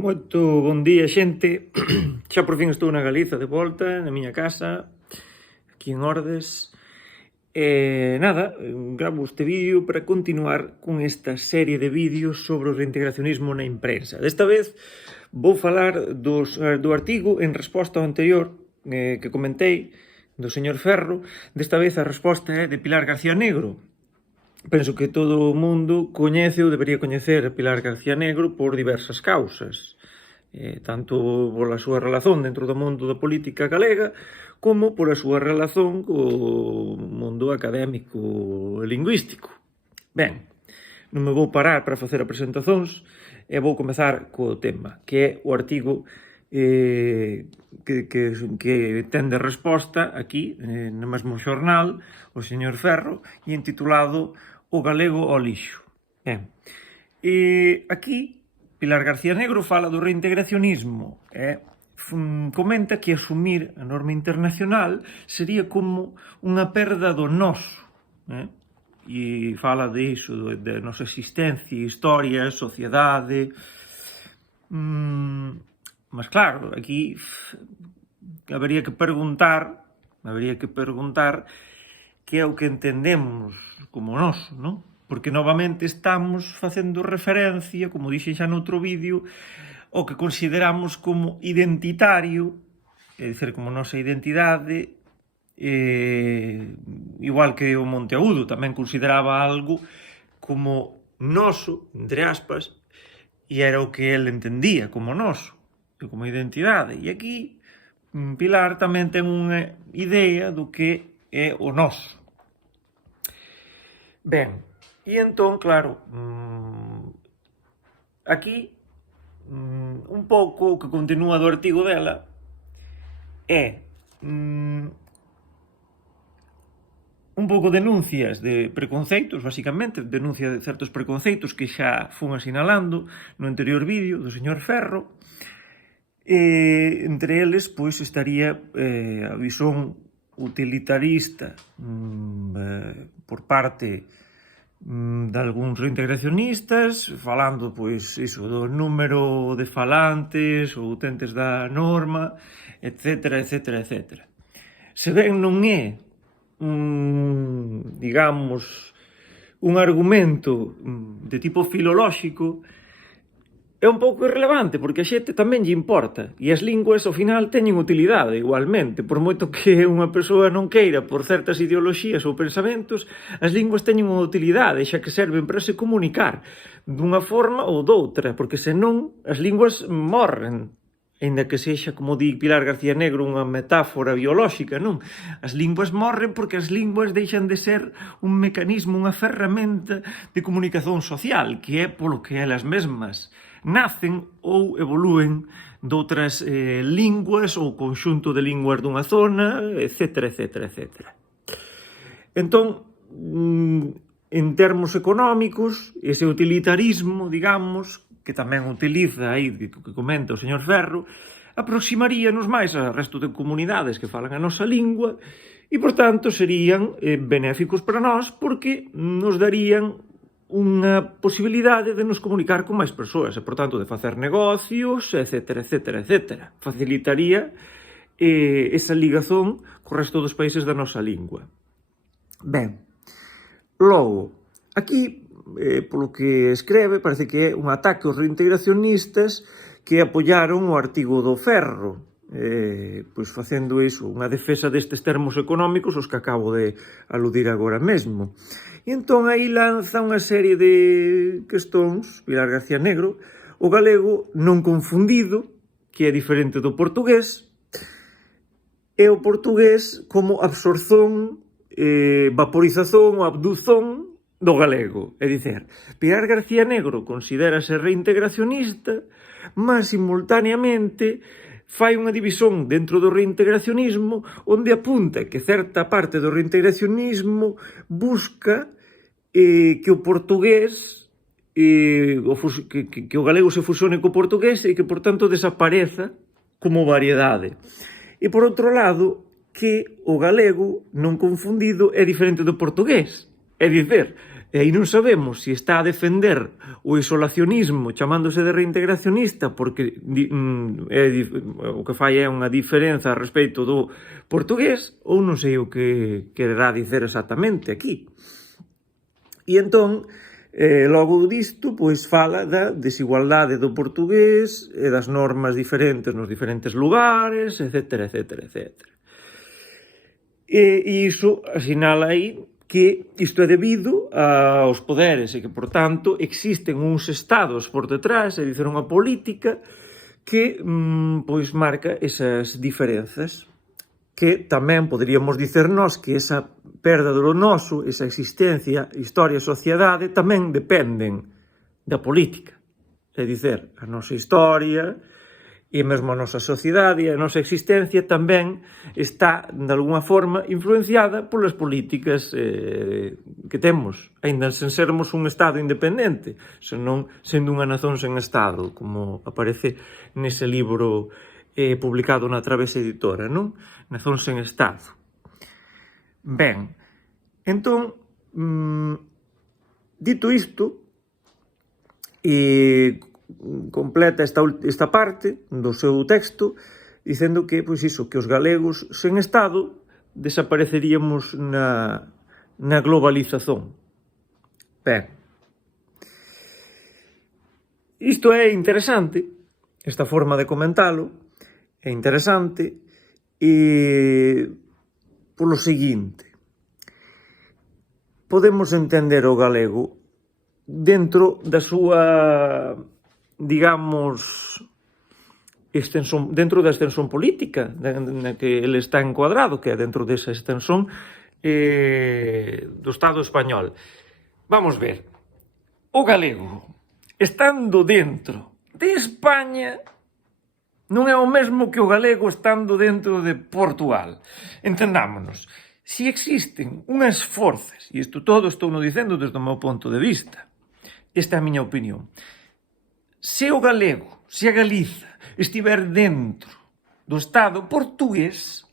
Moito bon día, xente. Xa por fin estou na Galiza de volta, na miña casa, aquí en Ordes. Nada, gravo este vídeo para continuar con esta serie de vídeos sobre o reintegracionismo na imprensa. Desta vez vou falar do artigo en resposta ao anterior que comentei, do señor Ferro. Desta vez a resposta é de Pilar García Negro. Penso que todo o mundo coñece ou debería coñecer a Pilar García Negro por diversas causas, tanto pola súa relación dentro do mundo da política galega como pola súa relación co mundo académico e lingüístico. Ben, non me vou parar para facer apresentacións e vou comezar co tema, que é o artigo que ten de resposta aquí, no mesmo xornal, o señor Ferro, e intitulado O galego ao lixo. Ben, aquí, Pilar García Negro fala do reintegracionismo e comenta que asumir a norma internacional sería como unha perda do noso, e fala diso, da nosa existencia, historia, sociedade. Mas claro, aquí habería que perguntar que é o que entendemos como noso, non? Porque novamente estamos facendo referencia, como dixen xa noutro vídeo, ao que consideramos como identitario, é dicir, como nosa identidade, igual que o Monteagudo tamén consideraba algo como noso, entre aspas, e era o que ele entendía como noso, como identidade. E aquí Pilar tamén ten unha idea do que é o noso. Ben, e entón, claro, aquí un pouco o que continúa do artigo dela é un pouco denuncias de preconceitos, basicamente, denuncia de certos preconceitos que xa fun asinalando no anterior vídeo do señor Ferro. Entre eles, pois, estaría a visón utilitarista por parte de algúns reintegracionistas, falando, pois, iso, do número de falantes ou utentes da norma, etcétera, etcétera, etcétera. Se ben non é digamos, un argumento de tipo filolóxico, é un pouco irrelevante, porque a xente tamén lle importa, e as linguas, ao final, teñen utilidade, igualmente, por moito que unha persoa non queira por certas ideoloxías ou pensamentos, as linguas teñen unha utilidade, xa que serven para se comunicar dunha forma ou doutra, porque senón as linguas morren, ainda que sexa, como di Pilar García Negro, unha metáfora biolóxica, non? As linguas morren porque as linguas deixan de ser un mecanismo, unha ferramenta de comunicación social, que é polo que elas mesmas nacen ou evolúen doutras linguas ou conxunto de linguas dunha zona, etcétera, etcétera, etcétera. Entón, en termos económicos, ese utilitarismo, digamos, que tamén utiliza aí, que comenta o señor Ferro, aproximaríanos máis ao resto de comunidades que falan a nosa lingua e, por tanto, serían benéficos para nós porque nos darían unha posibilidade de nos comunicar con máis persoas e, por tanto, de facer negocios, etcétera, etcétera, etcétera. Facilitaría esa ligazón co resto dos países da nosa lingua. Ben, logo, aquí, polo que escreve, parece que é un ataque aos reintegracionistas que apoiaron o artigo do Ferro, pois facendo iso, unha defesa destes termos económicos os que acabo de aludir agora mesmo. E entón aí lanza unha serie de cuestións, Pilar García Negro, o galego non confundido, que é diferente do portugués, e o portugués como absorzón, vaporización ou abduzón do galego. É dicer, Pilar García Negro considérase reintegracionista, mas simultaneamente fai unha división dentro do reintegracionismo onde apunta que certa parte do reintegracionismo busca que o portugués, que o galego se fusione co portugués e que, por tanto, desapareza como variedade. E, por outro lado, que o galego non confundido é diferente do portugués. É dicer, E aí non sabemos se está a defender o isolacionismo chamándose de reintegracionista porque o que fai é unha diferenza a respecto do portugués ou non sei o que quererá dicer exactamente aquí. E entón, logo disto, pois fala da desigualdade do portugués e das normas diferentes nos diferentes lugares, etc, etc, etc. E iso asinala aí que isto é debido aos poderes e que, por tanto, existen uns estados por detrás, é dicir, unha política que pois marca esas diferenzas, que tamén poderíamos dicer nós que esa perda do noso, esa existencia, historia e sociedade tamén dependen da política. É dicir, a nosa historia e mesmo a nosa sociedade e a nosa existencia tamén está, de alguna forma, influenciada polas políticas que temos, aínda sen sermos un Estado independente, senón sendo unha nación sen Estado, como aparece nese libro publicado na Travesa Editora, non? Nación sen Estado. Ben, entón, dito isto, completa esta parte do seu texto dicendo que, pois iso, que os galegos sen Estado desapareceríamos na globalización. Ben, isto é interesante, esta forma de comentalo é interesante polo seguinte: podemos entender o galego dentro da súa, digamos, extensión, dentro da extensión política na que ele está encuadrado, que é dentro desa extensión do Estado español. Vamos ver, o galego, estando dentro de España, non é o mesmo que o galego estando dentro de Portugal. Entendámonos, se existen unhas forzas, e isto todo estou dicendo desde o meu ponto de vista, esta é a miña opinión, se o galego, se a Galiza estiver dentro do Estado portugués,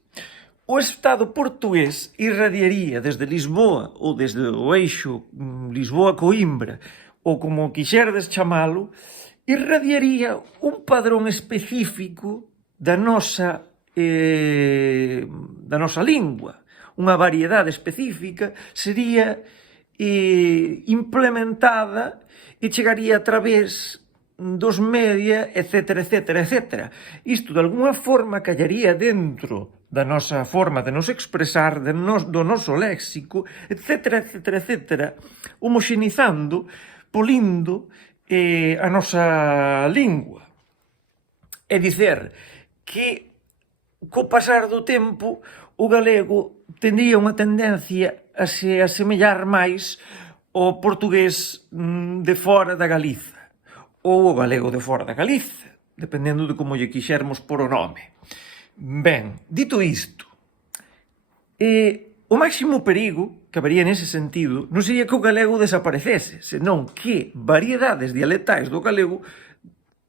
o Estado portugués irradiaría desde Lisboa ou desde o eixo Lisboa-Coimbra, ou como quixerdes chamalo, irradiaría un padrón específico da nosa lingua. Unha variedade específica sería implementada e chegaría a través dos media, etc, etc, etc. Isto, de alguna forma, callaría dentro da nosa forma de nos expresar, do noso léxico, etc, etc, etc, homoxenizando, polindo a nosa lingua. É dicer, que co pasar do tempo o galego tendría unha tendencia a se asemellar máis ao portugués de fora da Galiza ou o galego de fora da Galiza, dependendo de como lle quixermos por o nome. Ben, dito isto, o máximo perigo que habería nese sentido non sería que o galego desaparecese, senón que variedades dialectais do galego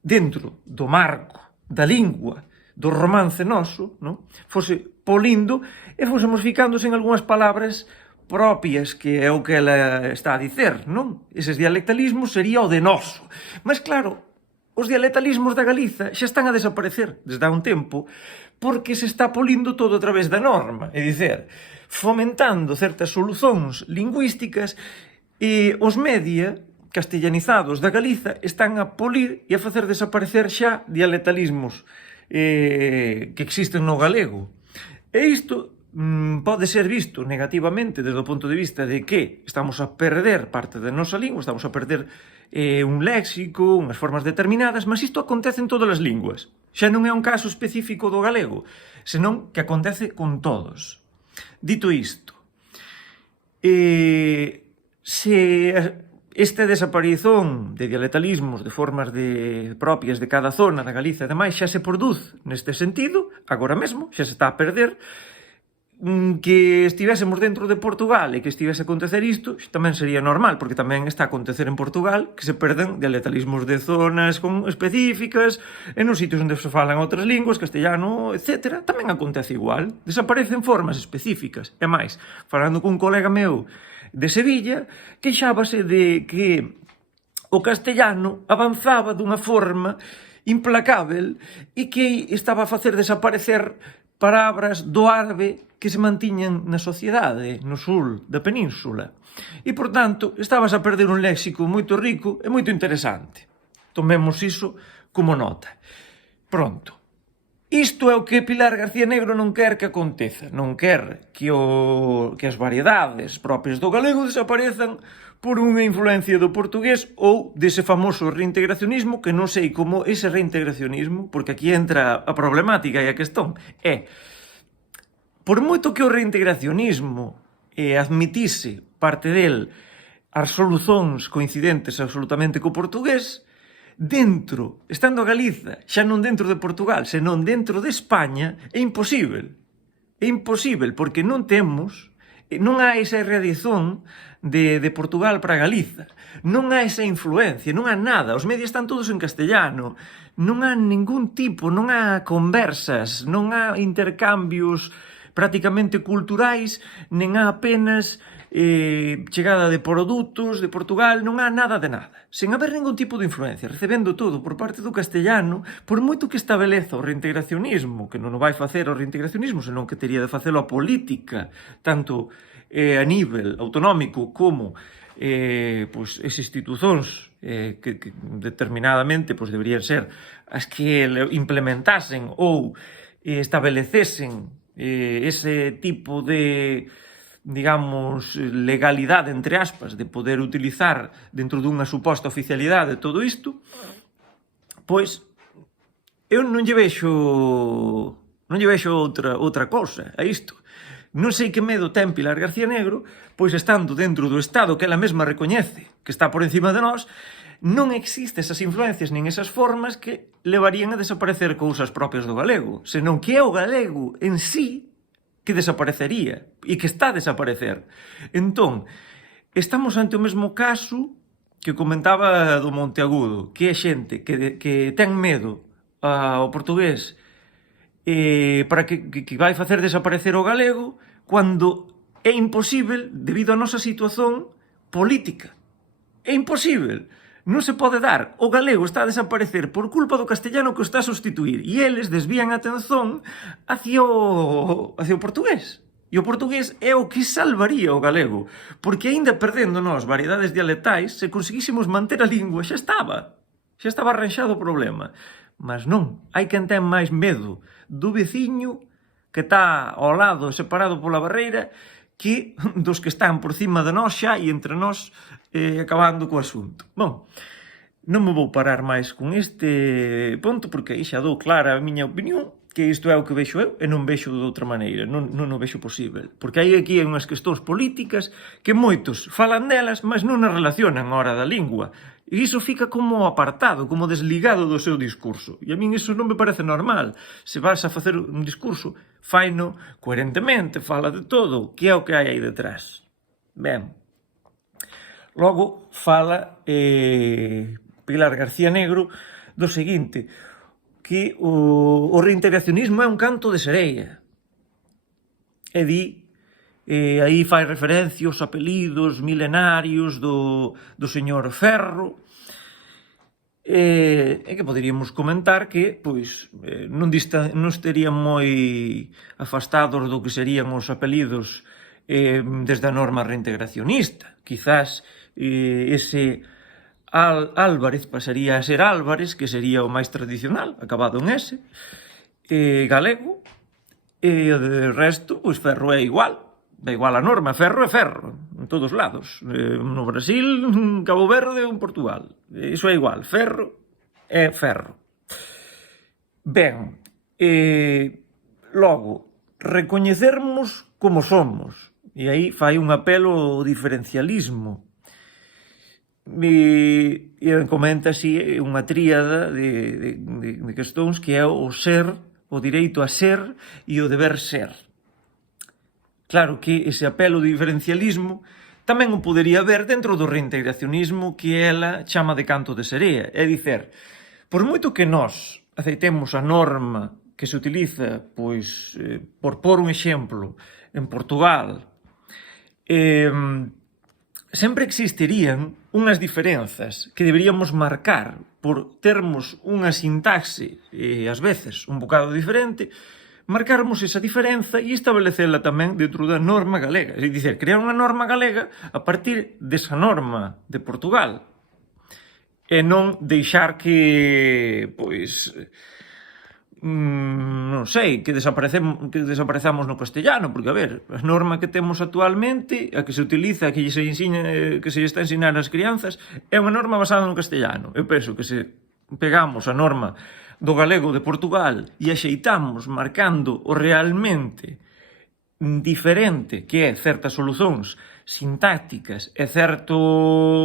dentro do marco da lingua do romance noso, non? Fose polindo e fósemos ficando sen algunhas palabras propias, que é o que ela está a dicer, non? Eses dialectalismos sería o de noso. Mas claro, os dialectalismos da Galiza xa están a desaparecer desde há un tempo porque se está polindo todo a través da norma, é dicer, fomentando certas solucións lingüísticas e os media castellanizados da Galiza están a polir e a facer desaparecer xa dialectalismos que existen no galego. E isto pode ser visto negativamente desde o punto de vista de que estamos a perder parte da nosa lingua, estamos a perder un léxico, unhas formas determinadas, mas isto acontece en todas as linguas. Xa non é un caso específico do galego, senón que acontece con todos. Dito isto, se esta desaparición de dialectalismos, de formas propias de cada zona da Galiza e demais, xa se produce neste sentido, agora mesmo, xa se está a perder, que estivésemos dentro de Portugal e que estivese a acontecer isto, tamén sería normal, porque tamén está a acontecer en Portugal que se perden dialectalismos de zonas específicas, e nos sitios onde se falan outras linguas, castellano, etc., tamén acontece igual. Desaparecen formas específicas. E máis, falando cun colega meu de Sevilla, queixábase de que o castellano avanzaba dunha forma implacável e que estaba a facer desaparecer palabras do árabe que se mantiñan na sociedade, no sul da península. E, por tanto, estabas a perder un léxico moito rico e moito interesante. Tomemos iso como nota. Pronto. Isto é o que Pilar García Negro non quer que aconteza. Non quer que as variedades propias do galego desaparezan por unha influencia do portugués ou dese famoso reintegracionismo, que non sei como ese reintegracionismo, porque aquí entra a problemática e a questón, por moito que o reintegracionismo admitise parte del as solucións coincidentes absolutamente co portugués, dentro, estando a Galiza, xa non dentro de Portugal, senón dentro de España, é imposible. É imposible, porque non temos, non há esa irradiación de Portugal para Galiza. Non há esa influencia, non há nada. Os medios están todos en castellano. Non há ningún tipo, non há conversas, non há intercambios prácticamente culturais, nen há apenas chegada de produtos de Portugal, non há nada de nada, sen haber ningún tipo de influencia, recebendo todo por parte do castellano, por moito que estabeleza o reintegracionismo, que non o vai facer o reintegracionismo, senón que teria de facelo a política, tanto a nivel autonómico como pois, as institucións que determinadamente pois, deberían ser as que implementasen ou estabelecesen ese tipo de, digamos, legalidade, entre aspas, de poder utilizar dentro dunha suposta oficialidade todo isto, pois eu non lle vexo outra cousa a isto. Non sei que medo ten Pilar García Negro, pois estando dentro do Estado que ela mesma recoñece que está por encima de nós, non existe esas influencias nin esas formas que levarían a desaparecer cousas propias do galego, senón que é o galego en sí que desaparecería e que está a desaparecer. Entón, estamos ante o mesmo caso que comentaba do Monteagudo, que é xente que ten medo ao portugués para que vai facer desaparecer o galego cando é imposible debido á nosa situación política. É imposible. Non se pode dar. O galego está a desaparecer por culpa do castellano que o está a sustituir e eles desvían a atención hacia o portugués. E o portugués é o que salvaría o galego, porque aínda perdendo nós variedades dialectais, se conseguísemos manter a lingua, xa estaba arranxado o problema. Mas non, hai quen ten máis medo do veciño que está ao lado, separado pola barreira, que dos que están por cima de nós xa e entre nós acabando co asunto. Bom, non me vou parar máis con este ponto porque aí xa dou clara a miña opinión, que isto é o que vexo eu e non vexo de outra maneira, non o vexo posible. Porque hai aquí unhas cuestións políticas que moitos falan delas, mas non as relacionan a hora da lingua. E iso fica como apartado, como desligado do seu discurso. E a min iso non me parece normal. Se vas a facer un discurso, faino coherentemente, fala de todo, que é o que hai aí detrás. Ben, logo fala Pilar García Negro do seguinte, que o reintegracionismo é un canto de sereia. E di, aí fai referencia aos apelidos milenarios do señor Ferro, e que poderíamos comentar que pois, non estarían moi afastados do que serían os apelidos desde a norma reintegracionista. Quizás ese Álvarez pasaría a ser Álvarez, que sería o máis tradicional, acabado en S, galego, e o de resto, pois Ferro é igual a norma, Ferro é Ferro, en todos lados, no Brasil, en Cabo Verde ou en Portugal, iso é igual, Ferro é Ferro. Ben, logo, recoñecermos como somos, e aí fai un apelo ao diferencialismo, e comenta así unha tríada de cuestións que é o ser, o direito a ser e o deber ser. Claro que ese apelo ao diferencialismo tamén o podería ver dentro do reintegracionismo que ela chama de canto de serea. É dicer, por moito que nós aceitemos a norma que se utiliza, pois, por pôr un exemplo, en Portugal, sempre existirían unhas diferenzas que deberíamos marcar por termos unha sintaxe, ás veces, un bocado diferente, marcarmos esa diferenza e establecela tamén dentro da norma galega. É dicir, crear unha norma galega a partir desa norma de Portugal e non deixar que, pois, non sei, que desaparezamos no castellano, porque, a ver, a norma que temos actualmente, a que se utiliza, que se está a ensinar ás crianzas, é unha norma basada no castellano. Eu penso que se pegamos a norma do galego de Portugal e axeitamos marcando o realmente diferente que é certas solucións sintácticas e certo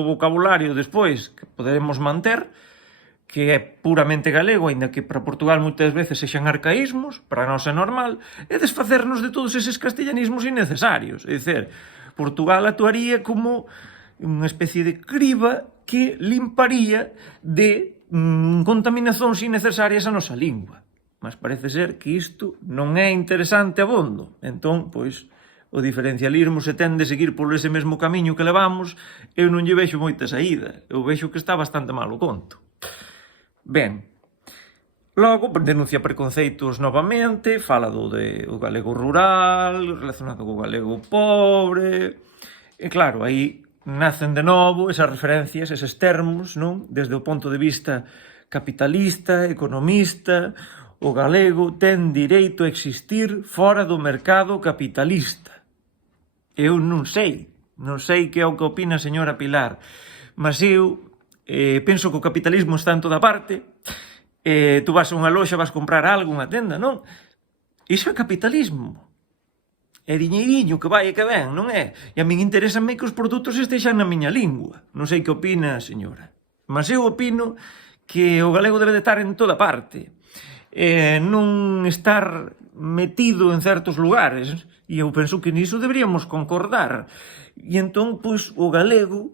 vocabulario despois que poderemos manter, que é puramente galego, aínda que para Portugal moitas veces sexan arcaísmos, para nós é normal, e desfacernos de todos eses castellanismos innecesarios. É dicir, Portugal actuaría como unha especie de criba que limparía de contaminacións innecesarias a nosa lingua. Mas parece ser que isto non é interesante abondo. Entón, pois, o diferencialismo se tende a seguir por ese mesmo camiño que levamos, eu non lle vexo moita saída. Eu vexo que está bastante mal o conto. Ben, logo denuncia preconceitos novamente, fala do galego rural, relacionado co galego pobre, e claro, aí nacen de novo esas referencias, eses termos, non? Desde o punto de vista capitalista, economista, o galego ten direito a existir fora do mercado capitalista. Eu non sei que é o que opina a señora Pilar, mas eu penso que o capitalismo está en toda parte, tú vas a unha loxa, vas comprar algo, unha tenda, non? Iso é capitalismo. É diñeiriño que vai e que ven, non é? E a min interésame que os produtos estexan na miña lingua. Non sei que opina a señora. Mas eu opino que o galego debe de estar en toda parte. Non estar metido en certos lugares. E eu penso que niso deberíamos concordar. E entón, pois, o galego,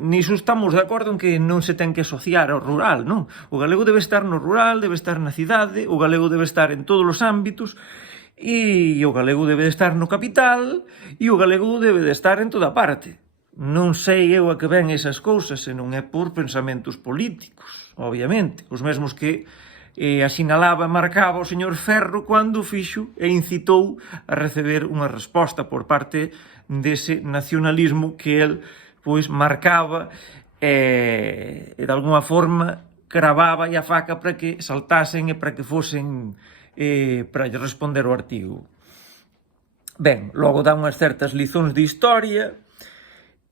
niso estamos de acordo en que non se ten que asociar ao rural, non? O galego debe estar no rural, debe estar na cidade, o galego debe estar en todos os ámbitos, e o galego debe de estar no capital, e o galego debe de estar en toda parte. Non sei eu a que ven esas cousas, se non é por pensamentos políticos, obviamente, os mesmos que asinalaba e marcaba o señor Ferro cando fixo e incitou a receber unha resposta por parte dese nacionalismo que el pois marcaba e de alguna forma cravaba a faca para que saltasen e para que fosen para responder o artigo. Ben, logo dá unhas certas lizóns de historia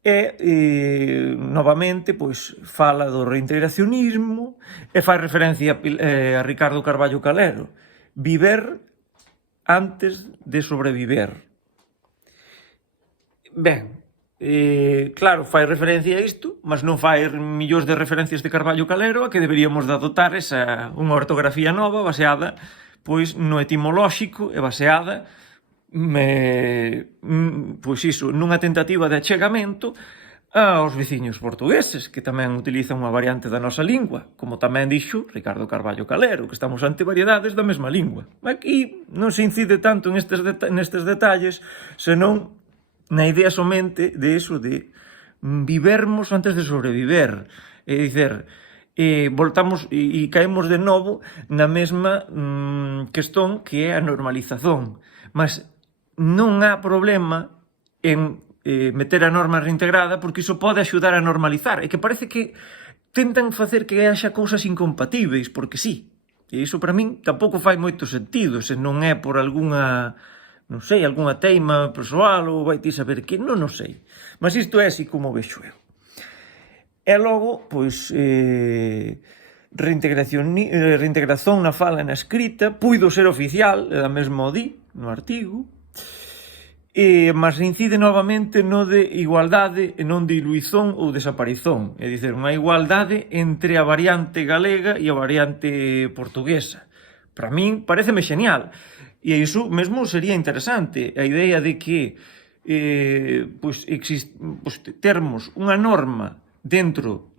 e novamente pois fala do reintegracionismo e fai referencia a Ricardo Carballo Calero. Viver antes de sobreviver. Ben, claro, fai referencia a isto, mas non fai millóns de referencias de Carballo Calero a que deberíamos de adoptar unha ortografía nova baseada pois no etimolóxico e baseada pois iso, nunha tentativa de achegamento aos veciños portugueses, que tamén utilizan unha variante da nosa lingua, como tamén dixo Ricardo Carballo Calero, que estamos ante variedades da mesma lingua. Aquí non se incide tanto nestes detalles, senón na idea somente de eso, de vivermos antes de sobreviver. É dicer, voltamos e caemos de novo na mesma questón que é a normalización. Mas non há problema en meter a norma reintegrada porque iso pode axudar a normalizar. E que parece que tentan facer que haxa cousas incompatíveis, porque sí. E iso para min tampouco fai moito sentido, se non é por algunha, non sei, algunha teima persoal ou vai ti saber que, non sei. Mas isto é así como vexo eu. E logo, pois, reintegración na fala e na escrita, puido ser oficial, da mesma o di, no artigo, mas incide novamente no de igualdade e non de diluizón ou desaparición, é dicir, unha igualdade entre a variante galega e a variante portuguesa. Para min, pareceme genial. E iso mesmo sería interesante, a idea de que termos unha norma dentro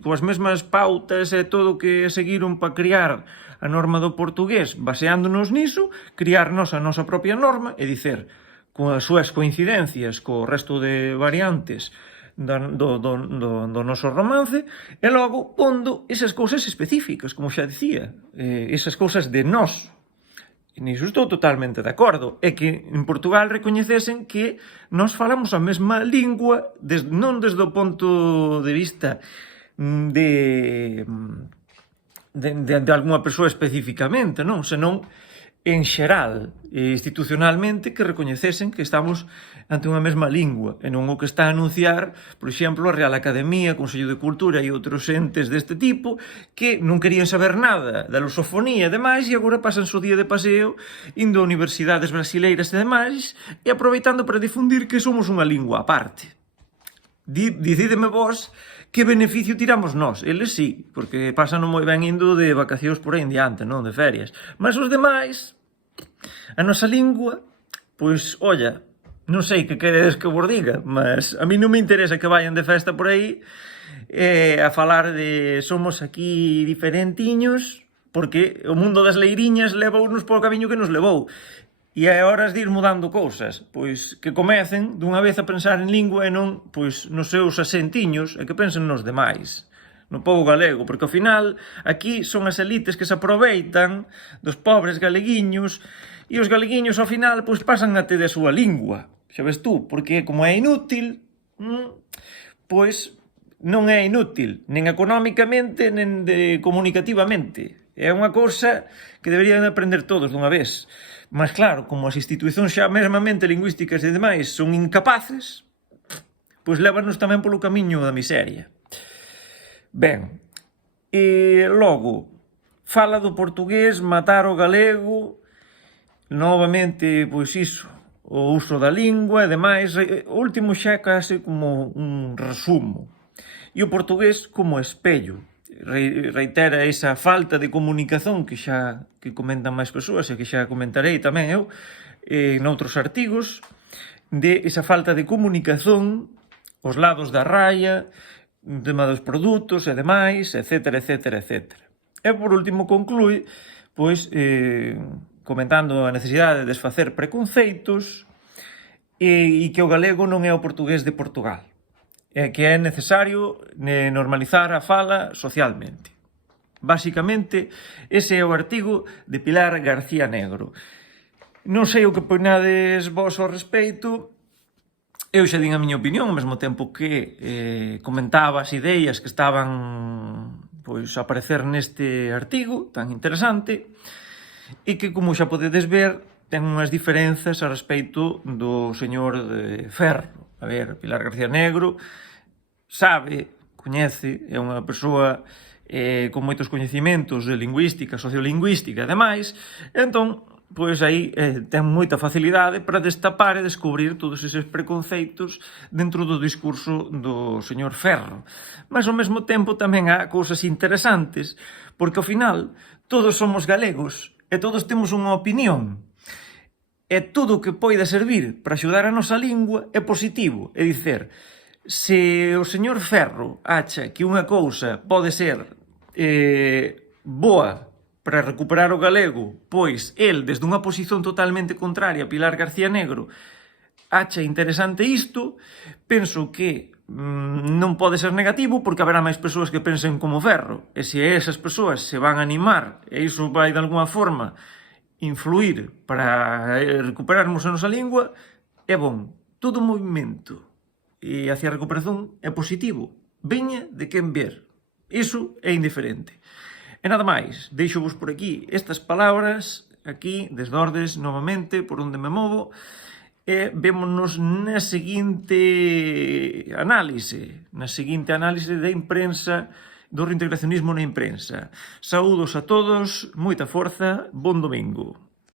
coas mesmas pautas e todo o que seguiron para criar a norma do portugués, baseándonos niso, criar a nosa propia norma e dicer, con as súas coincidencias co resto de variantes do noso romance, e logo pondo esas cousas específicas, como xa dicía, esas cousas de nós. E niso estou totalmente de acordo. É que en Portugal recoñecesen que nós falamos a mesma lingua, non desde o punto de vista de algunha persoa especificamente, non? Senón en xeral, institucionalmente, que recoñecesen que estamos ante unha mesma lingua, e non o que está a anunciar, por exemplo, a Real Academia, o Consello de Cultura e outros entes deste tipo, que non querían saber nada da lusofonía e demais, e agora pasan o día de paseo indo a universidades brasileiras e demais, e aproveitando para difundir que somos unha lingua aparte. Dicídeme vos que beneficio tiramos nós. Eles sí, porque pasan moi ben indo de vacacións por aí en diante, non? De ferias. Mas os demais, a nosa lingua, pois, olla, non sei que queredes que vos diga, mas a mí non me interesa que vayan de festa por aí a falar de somos aquí diferentiños, porque o mundo das leiriñas levounos polo camiño que nos levou. E é horas de ir mudando cousas, pois que comecen dunha vez a pensar en lingua e non pois nos seus asentiños e que pensen nos demais, no povo galego, porque ao final aquí son as elites que se aproveitan dos pobres galeguiños e os galeguiños ao final pois pasan a ter a súa lingua, xa ves tú, porque como é inútil, pois non é inútil, nen económicamente nen comunicativamente, é unha cousa que deberían aprender todos dunha vez. Mas claro, como as institucións xa mesmamente lingüísticas e demais son incapaces, pois lévanos tamén polo camiño da miseria. Ben, e logo, fala do portugués, matar o galego, novamente, pois iso, o uso da lingua e demais, o último xa é case como un resumo. E o portugués como espello. Reitera esa falta de comunicación que comentan máis persoas e que xa comentarei tamén eu noutros artigos, de esa falta de comunicación, os lados da raya, o tema dos produtos e demais, etcétera, etcétera, etcétera. E por último conclúe pois comentando a necesidade de desfacer preconceitos e que o galego non é o portugués de Portugal, e que é necesario normalizar a fala socialmente. Basicamente, ese é o artigo de Pilar García Negro. Non sei o que opinades vos ao respecto, eu xa din a miña opinión, ao mesmo tempo que comentaba as ideas que estaban pois a aparecer neste artigo tan interesante, e que, como xa podedes ver, ten unhas diferenzas a respecto do señor Ferro. A ver, Pilar García Negro sabe, coñece, é unha persoa con moitos coñecimentos de lingüística, sociolingüística e demais, entón, pois aí ten moita facilidade para destapar e descubrir todos eses preconceitos dentro do discurso do señor Ferro. Mas ao mesmo tempo tamén há cousas interesantes, porque ao final todos somos galegos e todos temos unha opinión. E todo o que poida servir para axudar a nosa lingua é positivo. É dicer, se o señor Ferro acha que unha cousa pode ser boa para recuperar o galego, pois el, desde unha posición totalmente contraria a Pilar García Negro, acha interesante isto, penso que non pode ser negativo porque haberá máis persoas que pensen como Ferro. E se esas persoas se van a animar e iso vai de alguma forma influir para recuperarmos a nosa lingua, é bon. Todo movimento e hacia a recuperación é positivo. Veña de quen ver. Iso é indiferente. E nada máis, deixo-vos por aquí estas palabras, aquí, desde Ordes, novamente, por onde me movo, e vémonos na seguinte análise da imprensa, do reintegracionismo na imprensa. Saúdos a todos, moita forza, bon domingo.